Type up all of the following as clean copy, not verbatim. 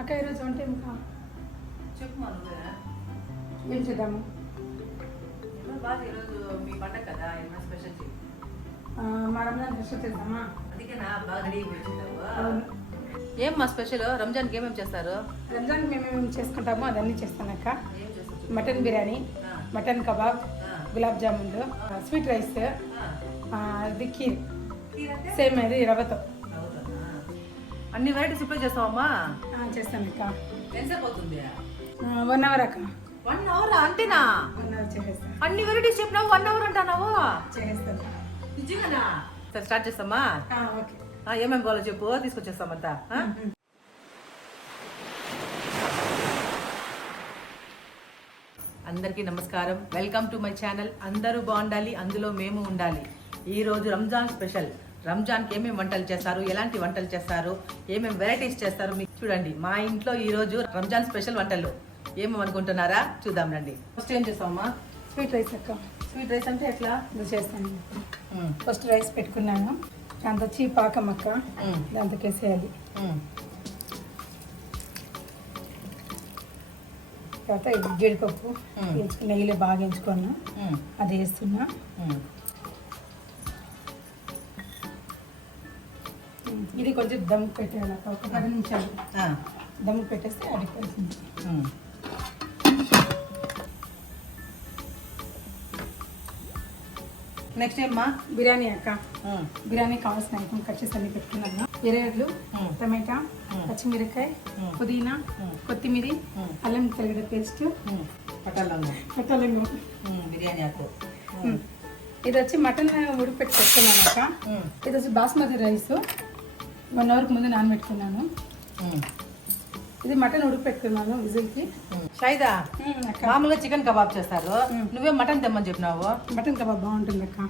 అక్క ఈరోజు వంట చెప్పు నువ్వే ఏం చేద్దాము? బాగా ఈరోజు మీ పండగ కదా, ఏమైనా స్పెషల్ చేయి. మా రంజాన్ స్పెషల్ చేద్దామా? అందుకేనా బాగా రెడీ అయిపోయిందావు. అవును. ఏం మా స్పెషల్ రంజాన్కి ఏమేమి చేస్తారు? రంజాన్ మేమేమి చేసుకుంటామో అదన్నీ చేస్తానక్క. ఏం చేస్తారు? మటన్ బిర్యానీ, మటన్ కబాబ్, గులాబ్ జామున్లు, స్వీట్ రైస్, అది ఖీర్, సేమ్ అది రవ్వతో. అన్ని వెరైటీస్ ఇప్పుడు చేస్తావమ్మా? చేస్తానక్క. ఎంతసేపు అవుతుంది? 1 అవర్ అక్క. 1 అవర్ అంతేనా? 1 అవర్ చేసేస్తాను. అన్ని వెరైటీస్ చెప్పినావు, 1 అవర్ అంటున్నావు? చేస్తాను. నిజంగానా? సరే స్టార్ట్ చేస్తామా? ఓకే. ఏమేమి కావాలో చెప్పు, తీసుకొచ్చేస్తామంతా. అందరికీ నమస్కారం, వెల్కమ్ టు మై ఛానల్. అందరూ బాగుండాలి, అందులో మేము ఉండాలి. ఈ రోజు రంజాన్ స్పెషల్. రంజాన్కి ఏమేమి వంటలు చేస్తారు, ఎలాంటి వంటలు చేస్తారు, ఏమేమి వెరైటీస్ చేస్తారు మీకు చూడండి. మా ఇంట్లో ఈ రోజు రంజాన్ స్పెషల్ వంటలు ఏమేమి అనుకుంటున్నారా? చూద్దాం రండి. ఫస్ట్ ఏం చేస్తామమ్మా? స్వీట్ రైస్ అక్క. స్వీట్ రైస్ అంటే ఎట్లా? ఇది చేస్తాను. ఫస్ట్ రైస్ పెట్టుకున్నాను, దాంతో వచ్చి పాకం అక్క, దాంతో వేసేయాలి. తర్వాత ఇది జీడిపప్పు నెయ్యిలో బాగా ఎంచుకున్నా, అది వేస్తున్నా. ఇది కొంచెం దమ్ పెట్టేయాలి ఒక 10 నిమిషాలు. దమ్ పెట్టేస్తే అడిగిపోతుంది. నెక్స్ట్ ఏమ్మా? బిర్యానీ అక్క. బిర్యానీ కావాల్సిన ఐటమ్ కట్ చేసి అన్ని పెట్టుకున్నాను. ఎర్రగడ్డలు, టమాటా, పచ్చిమిరకాయ, పుదీనా, కొత్తిమీర, అల్లం తెల్లగడ్డ పేస్ట్, పట్టాలంగం, బిర్యానీ ఆకు. ఇది వచ్చి మటన్ ఉడిపెట్టి పెట్టుకున్నాను అక్క. ఇది వచ్చి బాస్మతి రైస్ 1 అవర్కి ముందు నానబెట్టుకున్నాను. ఇది మటన్ ఉడిపెట్టుకున్నాను విజిల్కి. షైదా, మామూలుగా చికెన్ కబాబ్ చేస్తారు, నువ్వే మటన్ తెమ్మని చెప్పినావు. మటన్ కబాబ్ బాగుంటుంది అక్క.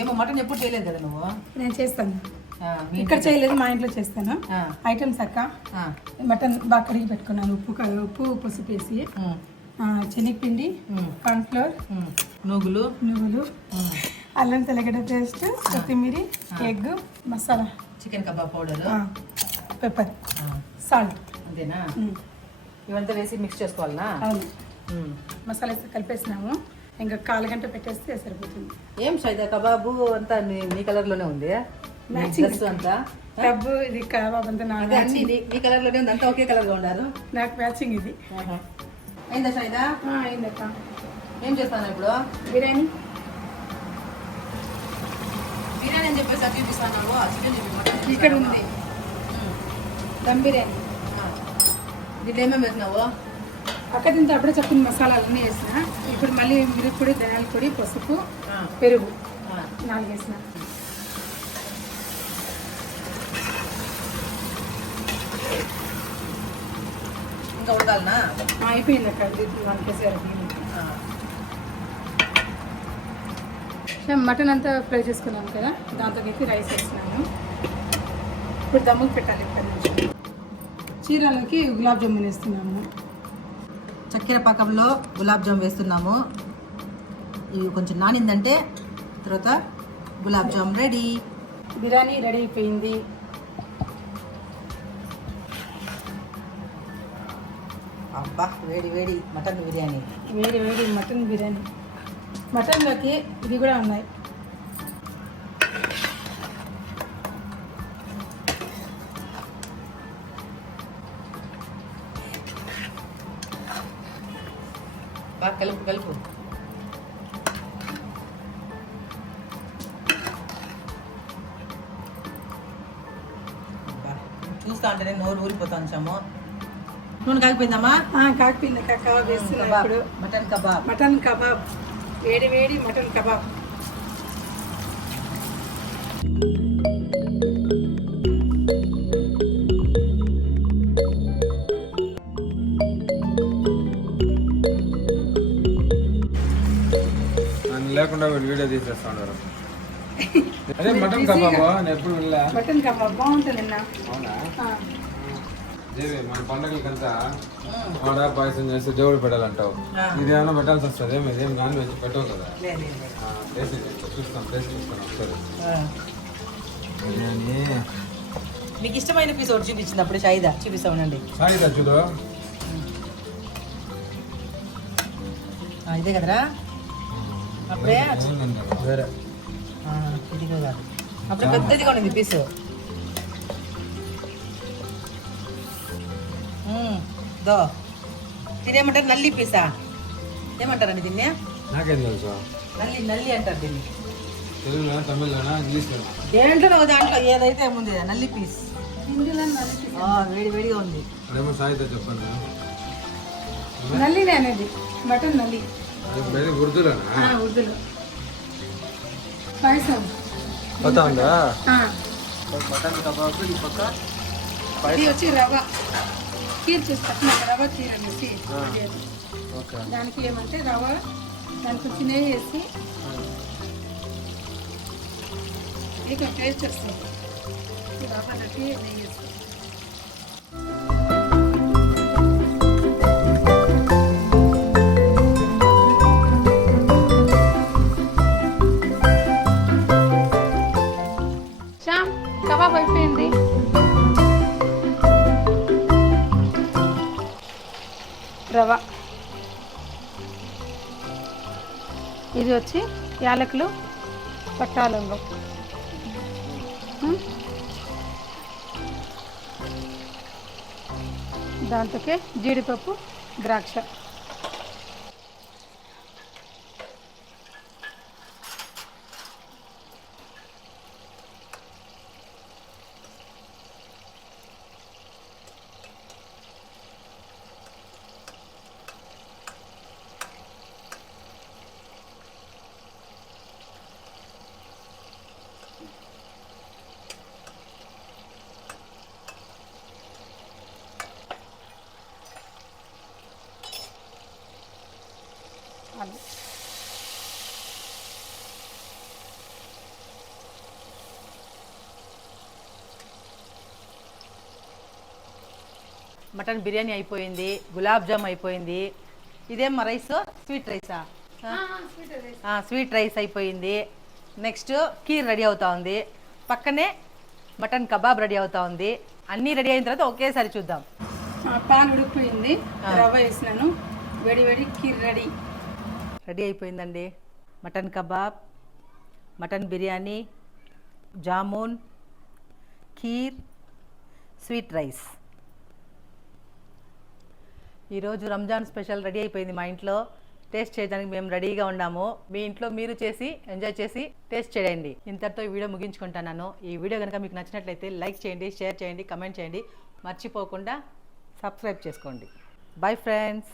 ఏమో మటన్ ఎప్పుడు చేయలేదు కదా నువ్వు? నేను చేస్తాను, ఇక్కడ చేయలేదు, మా ఇంట్లో చేస్తాను. ఐటమ్స్ అక్క, మటన్ బాగా కడిగి పెట్టుకున్నాను, ఉప్పు పసుపు వేసి, శనగపిండి, కార్న్ఫ్లవర్, నువ్వులు, అల్లం తెల్లగడ్డ పేస్ట్, కొత్తిమీర, egg, masala, chicken kebab powder, pepper, salt. అంతేనా? ఇవంతా వేసి మిక్స్ చేసుకోవాలనా? అవును. మసాలా వేసి కలిపేసినాము, ఇంకా 1/4 గంట పెట్టేస్తే సరిపోతుంది. ఏం షైదా, కబాబు అంతా నీ కలర్ లోనే ఉంది, అంతా టబ్ ఇది కబాబ్ అంతా అన్ని నీ కలర్ లోనే ఉంది, అంతా ఒకే కలర్ గా ఉన్నారు. నాకు మ్యాచింగ్ ఇది. అయిందా షైదా? అయిందక్క. ఏం చేస్తాను ఇప్పుడు? బిర్యానీ అని చెప్పేసి అది చూపిస్తాను. చికెన్ ఇక్కడ ఉంది, దమ్ బిర్యానీ. దీంట్లో ఏమేమి వేసినావు అక్క? దీంతో అప్పుడే చెప్పిన మసాలాలన్నీ వేసిన. ఇప్పుడు మళ్ళీ మిరప పొడి, ధనియాల పొడి, పసుపు, పెరుగు 4 వేసిన. ఇంకా ఉడకాలనా? అయిపోయింది అక్క. 1 కేజీ వరకు. మటన్ అంతా ఫ్రై చేసుకున్నాను కదా, దాంతో కలిపి రైస్ వేసినాను. ఇప్పుడు దమ్ముకు పెట్టాలి 10 నిమిషాలు. చీరాలకి గులాబ్ జామున్ వేస్తున్నాము. చక్కెర పాకంలో గులాబ్ జామ్ వేస్తున్నాము. ఇవి కొంచెం నానిందంటే తర్వాత గులాబ్ జామ్ రెడీ. బిర్యానీ రెడీ అయిపోయింది. అబ్బా, వేడి వేడి మటన్ బిర్యానీ. వేడి వేడి మటన్ బిర్యానీ. మటన్లోకి ఇవి కూడా ఉన్నాయి. బాగా కలుపు. చూస్తా ఉంటేనే నోరు ఊరిపోతాను. చాము నూనె కాగిపోయిందమ్మా? కాకపోయింది అక్క. కబాబ్ వేస్తున్నా ఇప్పుడు. మటన్ కబాబ్, వేడి వేడి మటన్ కబాబ్. లేకుండా వీడియో తీసేస్తా ఉన్నారు. అదే మటన్ కబాబ్ ఎప్పుడు వెళ్ళా. మటన్ కబాబ్ బాగుంటుంది అన్న. మన పండగలకంతా ఆడ పాయసం చేసి దేవుడు పెట్టాలంటావు, ఇదేమైనా పెట్టాల్సి వస్తుంది. ఇదేం నాన్ వెజ్ పెట్టావు కదా. చూస్తాం, టేస్ట్ చూస్తాను ఒకసారి. బిర్యానీ మీకు ఇష్టమైన పీస్ ఒకటి చూపించింది అప్పుడు షాయిదా చూపిస్తా ఉండండి. సాయిదా చూడు. ఇదే కదరా అప్పుడే వేరే ఇదిగో కాదు అప్పుడు పెద్దదిగా ఉంది పీసు. దో దీనేమంటారు నల్లి పీసా ఏమంటారండి దీన్ని? నాకేం తెలుసు. నల్లి నల్లి అంటారు దీన్ని. తెలుగులోనా తమిళ్లోనా ఇంగ్లీష్లోనా? దేంట్లో ఒక దాంట్లో ఏదైతే ఉంది నల్లి పీస్. హిందీలో నల్లి పీస్. వేడి వేడిగా ఉంది. అదేమో సాయిదా చెప్పండి. నల్లినే అనేది మటన్ నల్లి. ఉర్దూలోనా? ఉర్దూలో పాయసం. పతా ఉందా? మటన్ కబాబ్ ఈ పక్క. ఇది వచ్చి రవ్వ కీర్ చేసి పట్టిన రవ్వ కీర్ అనేసి దానికి ఏమంటే రవ్వ దానికి కొంచెం నెయ్యి వేసి ఇక టేస్ట్ వస్తుంది. రవ్వకి నెయ్యి వేసి కబాబ్ అయిపోయింది. రవ ఇది వచ్చి యాలకులు పట్టాలంగం దాంతోకే జీడిపప్పు ద్రాక్ష. మటన్ బిర్యానీ అయిపోయింది, గులాబ్ జామ్ అయిపోయింది. ఇదేం రైస్ స్వీట్ రైసా? స్వీట్ రైస్ అయిపోయింది. నెక్స్ట్ కీర్ రెడీ అవుతా ఉంది. పక్కనే మటన్ కబాబ్ రెడీ అవుతా ఉంది. అన్నీ రెడీ అయిన తర్వాత ఒకేసారి చూద్దాం. పాన్ ఉడికిపోయింది, రవ్వ వేసినాను, వేడి వేడి కీర్ రెడీ అయిపోయిందండి. Mutton kebab, mutton biryani, jamun, kheer, sweet rice. ఈరోజు రంజాన్ స్పెషల్ రెడీ అయిపోయింది మా ఇంట్లో. టేస్ట్ చేయడానికి మేము రెడీగా ఉన్నాము. మీ ఇంట్లో మీరు చేసి ఎంజాయ్ చేసి టేస్ట్ చేయండి. ఇంతటితో ఈ వీడియో ముగించుకుంటున్నాను. ఈ వీడియో కనుక మీకు నచ్చినట్లయితే లైక్ చేయండి, షేర్ చేయండి, కమెంట్ చేయండి. మర్చిపోకుండా సబ్స్క్రైబ్ చేసుకోండి. Bye friends.